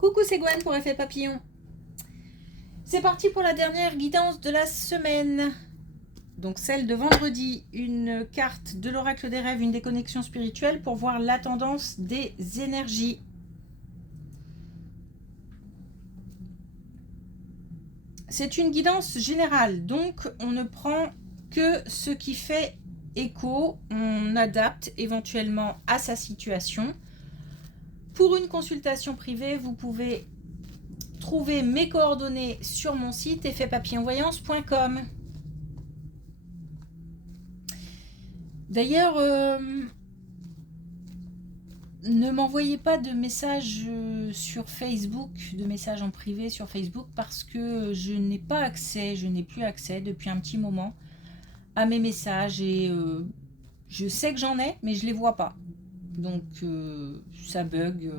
Coucou, c'est Gwen pour Effet Papillon. C'est parti pour la dernière guidance de la semaine. Donc celle de vendredi, une carte de l'oracle des rêves, une déconnexion spirituelle pour voir la tendance des énergies. C'est une guidance générale, donc on ne prend que ce qui fait écho, on adapte éventuellement à sa situation. Pour une consultation privée, vous pouvez trouver mes coordonnées sur mon site effetpapillonvoyance.com. D'ailleurs, ne m'envoyez pas de messages sur Facebook, de messages en privé sur Facebook, parce que je n'ai pas accès, je n'ai plus accès depuis un petit moment à mes messages et je sais que j'en ai, mais je les vois pas. Donc ça bug.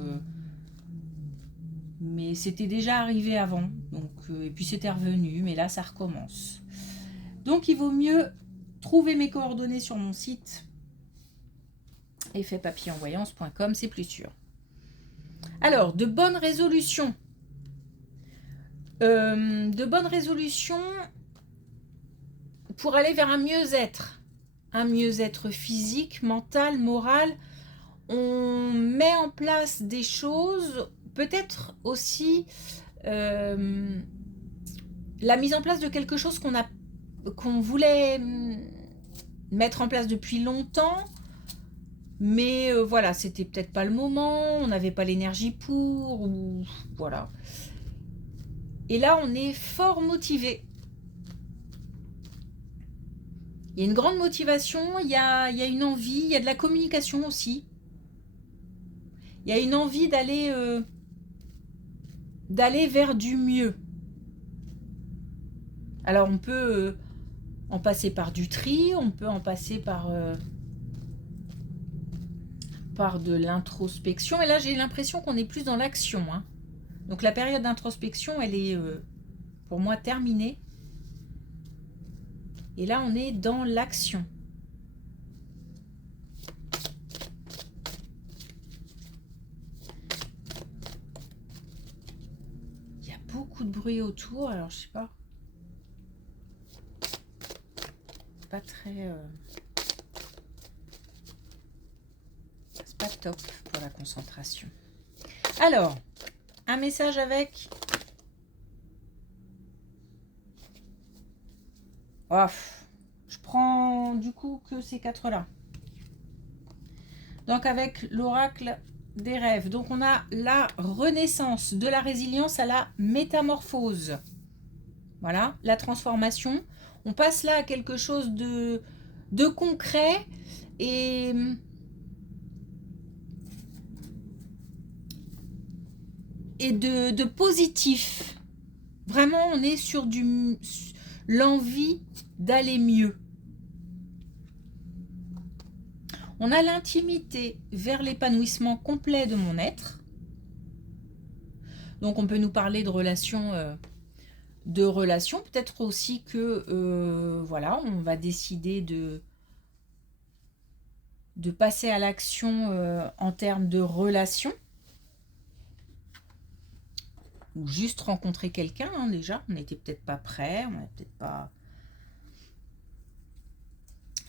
Mais c'était déjà arrivé avant, donc, et puis c'était revenu, mais là ça recommence. Donc il vaut mieux trouver mes coordonnées sur mon site effetpapillonvoyance.com, c'est plus sûr. Alors, de bonnes résolutions. De bonnes résolutions pour aller vers un mieux-être. Un mieux-être physique, mental, moral. On met en place des choses, peut-être aussi la mise en place de quelque chose qu'on voulait mettre en place depuis longtemps, mais voilà, c'était peut-être pas le moment, on n'avait pas l'énergie pour, ou voilà. Et là, on est fort motivé. Il y a une grande motivation, il y a une envie, il y a de la communication aussi. Il y a une envie d'aller vers du mieux. Alors on peut en passer par du tri, on peut en passer par de l'introspection. Et là, j'ai l'impression qu'on est plus dans l'action. Hein. Donc la période d'introspection, elle est pour moi terminée. Et là, on est dans l'action. Il y a beaucoup de bruit autour, alors je sais pas. Pas très... c'est pas top pour la concentration. Alors, un message avec... Oh, je prends du coup que ces quatre-là. Donc avec l'oracle des rêves. Donc on a la renaissance de la résilience à la métamorphose. Voilà, la transformation. On passe là à quelque chose de concret et de positif. Vraiment, on est sur l'envie d'aller mieux. On a l'intimité vers l'épanouissement complet de mon être. Donc on peut nous parler de relations, peut-être aussi que voilà, on va décider de passer à l'action en termes de relations. Ou juste rencontrer quelqu'un, hein, déjà. On n'était peut-être pas prêt, on n'avait peut-être pas...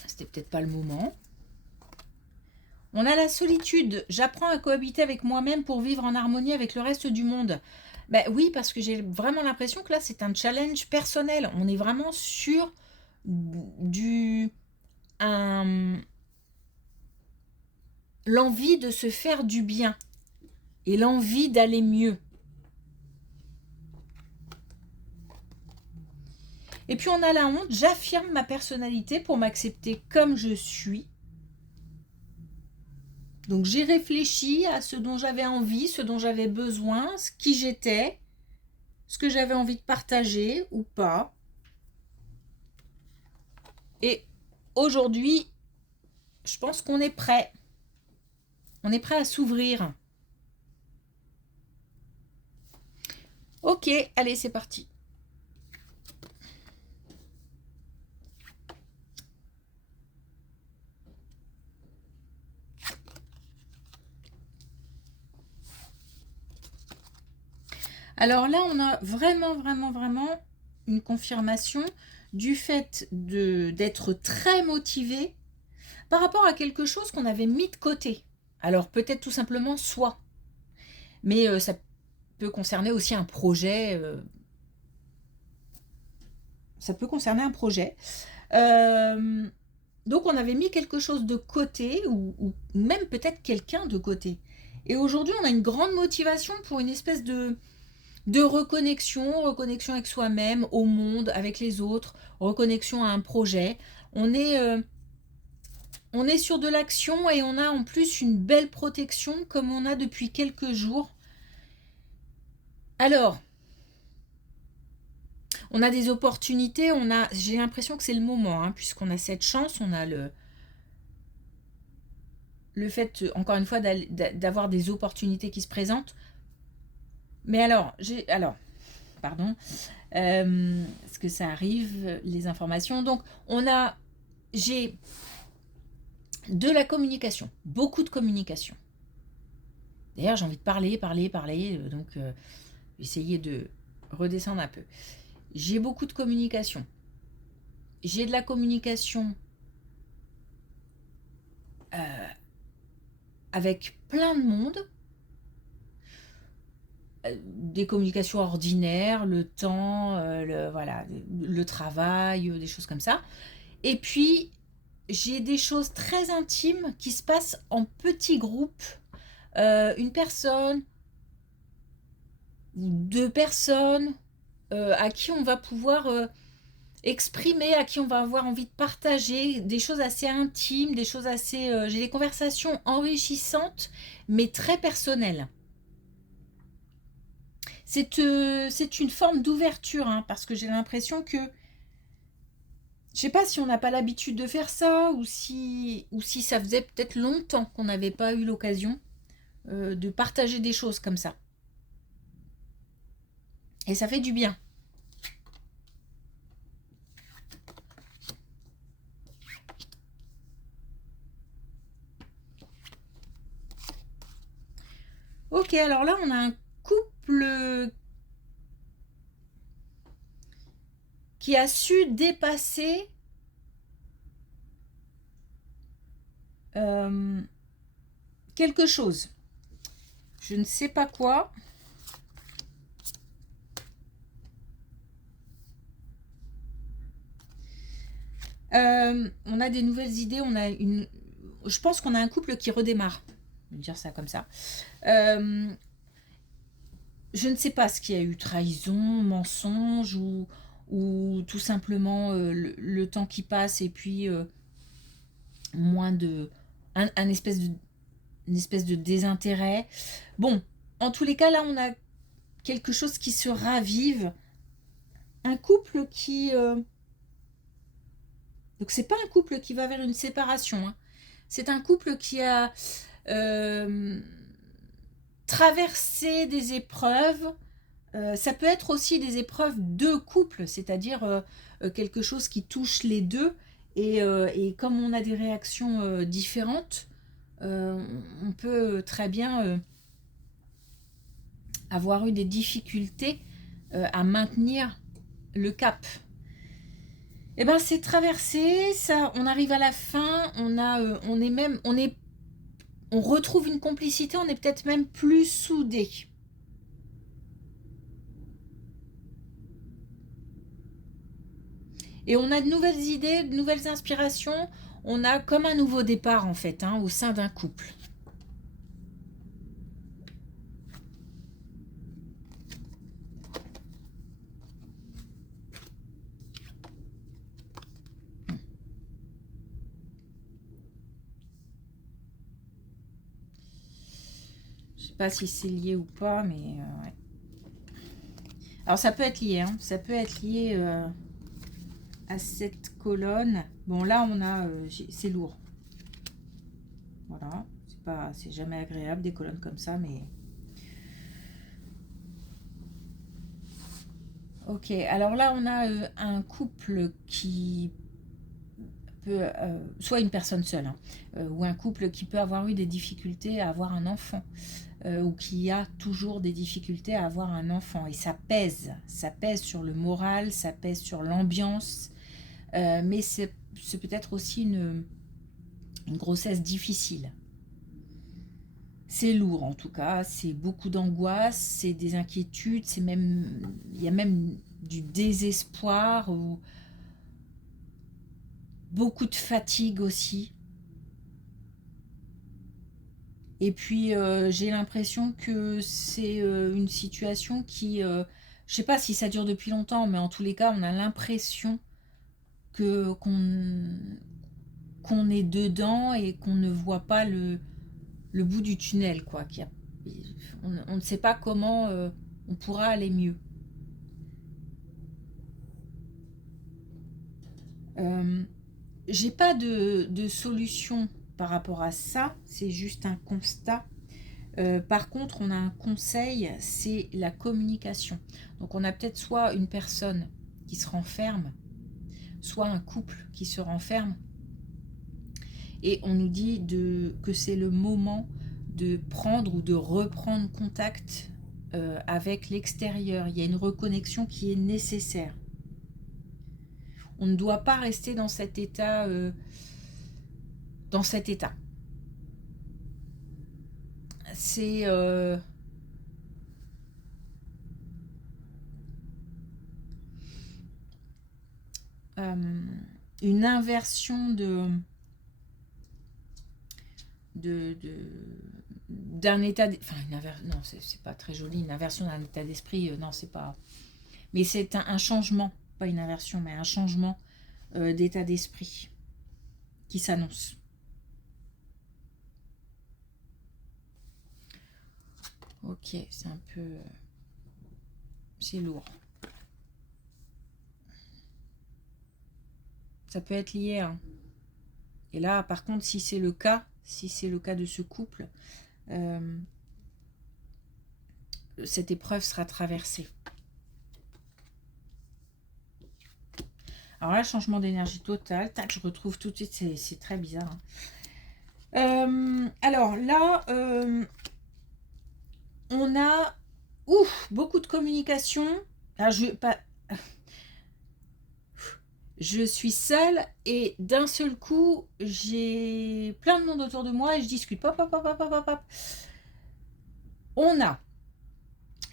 C'était peut-être pas le moment. On a la solitude. J'apprends à cohabiter avec moi-même pour vivre en harmonie avec le reste du monde. Ben oui, parce que j'ai vraiment l'impression que là, c'est un challenge personnel. On est vraiment sur l'envie de se faire du bien et l'envie d'aller mieux. Et puis on a la honte. J'affirme ma personnalité pour m'accepter comme je suis. Donc j'ai réfléchi à ce dont j'avais envie, ce dont j'avais besoin, qui j'étais, ce que j'avais envie de partager ou pas. Et aujourd'hui, je pense qu'on est prêt. On est prêt à s'ouvrir. Ok, allez, c'est parti. Alors là, on a vraiment, vraiment, vraiment une confirmation du fait d'être très motivé par rapport à quelque chose qu'on avait mis de côté. Alors peut-être tout simplement soi, mais ça peut concerner aussi un projet. Ça peut concerner un projet. Euh, donc on avait mis quelque chose de côté ou même peut-être quelqu'un de côté. Et aujourd'hui, on a une grande motivation pour une espèce de reconnexion avec soi-même, au monde, avec les autres, reconnexion à un projet. On est, euh, on est sur de l'action et on a en plus une belle protection comme on a depuis quelques jours. Alors, on a des opportunités, j'ai l'impression que c'est le moment, hein, puisqu'on a cette chance, on a le fait, encore une fois, d'avoir des opportunités qui se présentent. Mais pardon, parce que ça arrive, les informations. Donc, j'ai de la communication, beaucoup de communication. D'ailleurs, j'ai envie de parler, donc essayer de redescendre un peu. J'ai beaucoup de communication. J'ai de la communication avec plein de monde, des communications ordinaires, le temps, voilà, le travail, des choses comme ça. Et puis, j'ai des choses très intimes qui se passent en petits groupes. Une personne ou deux personnes à qui on va pouvoir exprimer, à qui on va avoir envie de partager des choses assez intimes, des choses assez... j'ai des conversations enrichissantes, mais très personnelles. C'est une forme d'ouverture, hein, parce que j'ai l'impression que... Je sais pas si on n'a pas l'habitude de faire ça, ou si ça faisait peut-être longtemps qu'on n'avait pas eu l'occasion de partager des choses comme ça. Et ça fait du bien. Ok, alors là, on a un couple qui a su dépasser quelque chose. Je ne sais pas quoi. On a des nouvelles idées. Je pense qu'on a un couple qui redémarre. Je vais dire ça comme ça. Je ne sais pas ce qu'il y a eu, trahison, mensonge ou tout simplement le temps qui passe et puis moins de un espèce de une espèce de désintérêt. Bon, en tous les cas, là, on a quelque chose qui se ravive. Un couple qui... Donc, c'est pas un couple qui va vers une séparation. Hein. C'est un couple qui a traversé des épreuves. Ça peut être aussi des épreuves de couple, c'est-à-dire quelque chose qui touche les deux. Et comme on a des réactions différentes, on peut très bien avoir eu des difficultés à maintenir le cap. Et ben c'est traversé, ça, on arrive à la fin, on retrouve une complicité, on est peut-être même plus soudés. Et on a de nouvelles idées, de nouvelles inspirations. On a comme un nouveau départ en fait, hein, au sein d'un couple. Je sais pas si c'est lié ou pas, mais ouais. Alors ça peut être lié, hein. Ça peut être lié à cette colonne. Bon là on a, c'est lourd. Voilà, c'est jamais agréable des colonnes comme ça, mais. Ok, alors là on a un couple qui soit une personne seule, hein, ou un couple qui peut avoir eu des difficultés à avoir un enfant, ou qui a toujours des difficultés à avoir un enfant. Et ça pèse sur le moral, ça pèse sur l'ambiance, mais c'est peut-être aussi une grossesse difficile. C'est lourd en tout cas, c'est beaucoup d'angoisse, c'est des inquiétudes, il y a même du désespoir, ou beaucoup de fatigue aussi. Et puis j'ai l'impression que c'est une situation qui, je sais pas si ça dure depuis longtemps, mais en tous les cas, on a l'impression que qu'on est dedans et qu'on ne voit pas le bout du tunnel, quoi. On ne sait pas comment on pourra aller mieux. J'ai pas de solution par rapport à ça, c'est juste un constat. Par contre, on a un conseil, c'est la communication. Donc on a peut-être soit une personne qui se renferme, soit un couple qui se renferme, et on nous dit que c'est le moment de prendre ou de reprendre contact avec l'extérieur. Il y a une reconnexion qui est nécessaire. On ne doit pas rester dans cet état. C'est une inversion d'un état, enfin non, c'est pas très joli, une inversion d'un état d'esprit, non, c'est pas, mais c'est un changement, pas une inversion, mais un changement d'état d'esprit qui s'annonce. Ok, c'est lourd. Ça peut être lié, hein. Et là, par contre, si c'est le cas de ce couple, cette épreuve sera traversée. Alors là, changement d'énergie total. Tac, je retrouve tout de suite, c'est très bizarre, hein. Alors là, on a beaucoup de communication. Alors, je suis seule et d'un seul coup, j'ai plein de monde autour de moi et je discute. Pop, pop, pop, pop, pop, pop. On a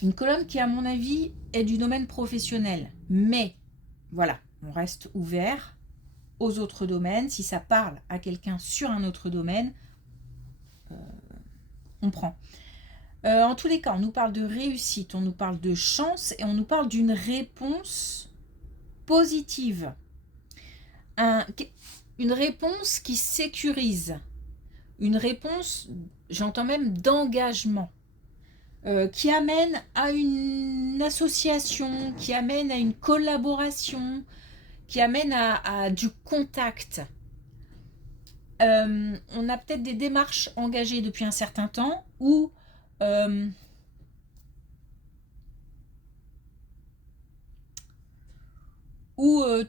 une colonne qui, à mon avis, est du domaine professionnel. Mais, voilà, on reste ouvert aux autres domaines. Si ça parle à quelqu'un sur un autre domaine, on prend. En tous les cas, on nous parle de réussite, on nous parle de chance et on nous parle d'une réponse positive. Une réponse qui sécurise. Une réponse, j'entends même d'engagement. Qui amène à une association, qui amène à une collaboration, qui amène à du contact. On a peut-être des démarches engagées depuis un certain temps ou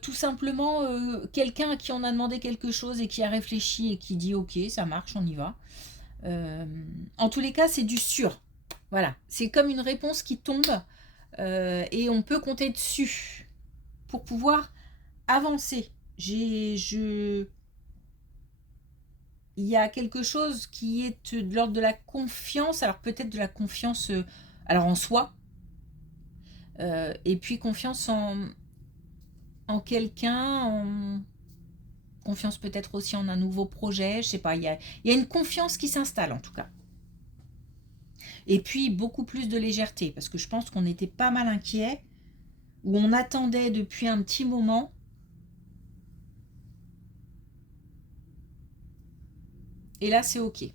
tout simplement quelqu'un à qui on a demandé quelque chose et qui a réfléchi et qui dit ok, ça marche, on y va. En tous les cas, c'est du sûr. Voilà, c'est comme une réponse qui tombe et on peut compter dessus pour pouvoir avancer. Il y a quelque chose qui est de l'ordre de la confiance, alors peut-être de la confiance alors en soi, et puis confiance en quelqu'un, confiance peut-être aussi en un nouveau projet, je sais pas, il y a une confiance qui s'installe en tout cas. Et puis beaucoup plus de légèreté, parce que je pense qu'on était pas mal inquiets, ou on attendait depuis un petit moment. Et là, c'est ok.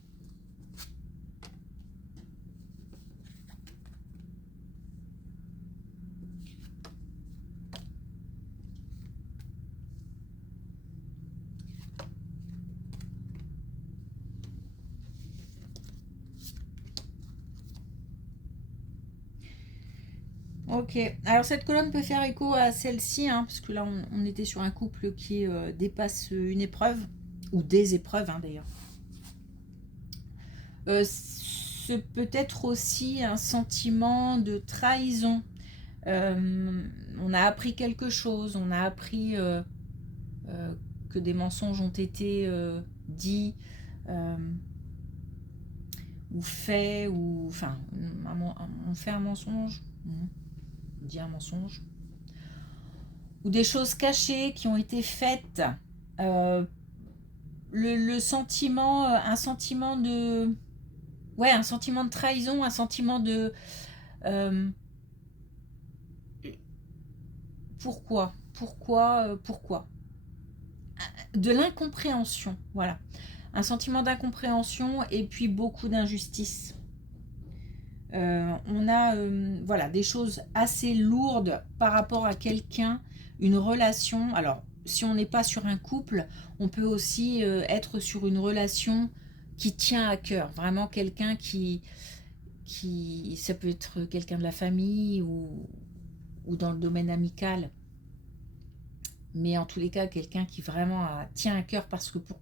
Ok. Alors cette colonne peut faire écho à celle-ci, hein, parce que là on était sur un couple qui dépasse une épreuve, ou des épreuves d'ailleurs. Ce peut être aussi un sentiment de trahison. On a appris quelque chose, on a appris que des mensonges ont été dits ou faits, ou enfin, on fait un mensonge, on dit un mensonge, ou des choses cachées qui ont été faites. Le sentiment, un sentiment de, ouais, un sentiment de trahison, un sentiment de pourquoi de l'incompréhension, voilà, un sentiment d'incompréhension et puis beaucoup d'injustice. On a voilà, des choses assez lourdes par rapport à quelqu'un, une relation. Alors si on n'est pas sur un couple, on peut aussi être sur une relation qui tient à cœur, vraiment quelqu'un qui ça peut être quelqu'un de la famille ou dans le domaine amical, mais en tous les cas quelqu'un qui vraiment tient à cœur, parce que pour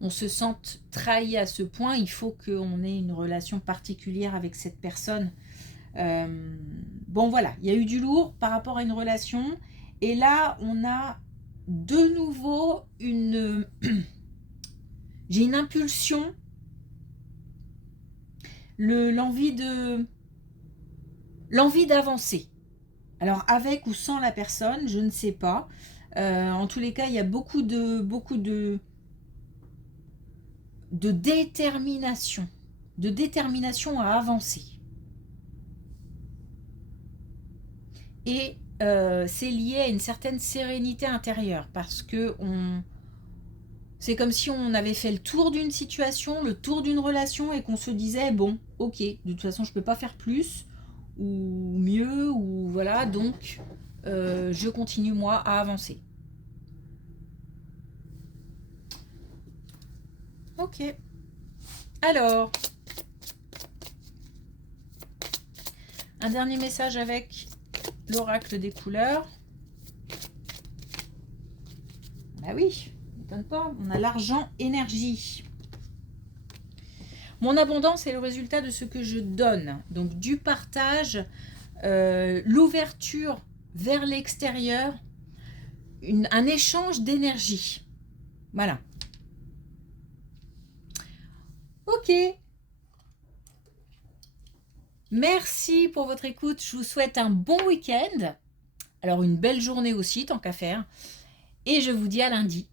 on se sente trahi à ce point, il faut qu'on ait une relation particulière avec cette personne. Bon voilà, il y a eu du lourd par rapport à une relation, et là on a de nouveau une j'ai une impulsion, l'envie d'avancer. Alors avec ou sans la personne, je ne sais pas. En tous les cas, il y a beaucoup de détermination, à avancer. Et c'est lié à une certaine sérénité intérieure, parce que c'est comme si on avait fait le tour d'une situation, le tour d'une relation, et qu'on se disait bon, ok, de toute façon je peux pas faire plus ou mieux, ou voilà, donc je continue moi à avancer. Ok. Alors, un dernier message avec l'oracle des couleurs. Bah oui, m'étonne pas, on a l'argent énergie. Mon abondance est le résultat de ce que je donne, donc du partage, l'ouverture vers l'extérieur, un échange d'énergie. Voilà. Ok. Merci pour votre écoute. Je vous souhaite un bon week-end. Alors une belle journée aussi, tant qu'à faire. Et je vous dis à lundi.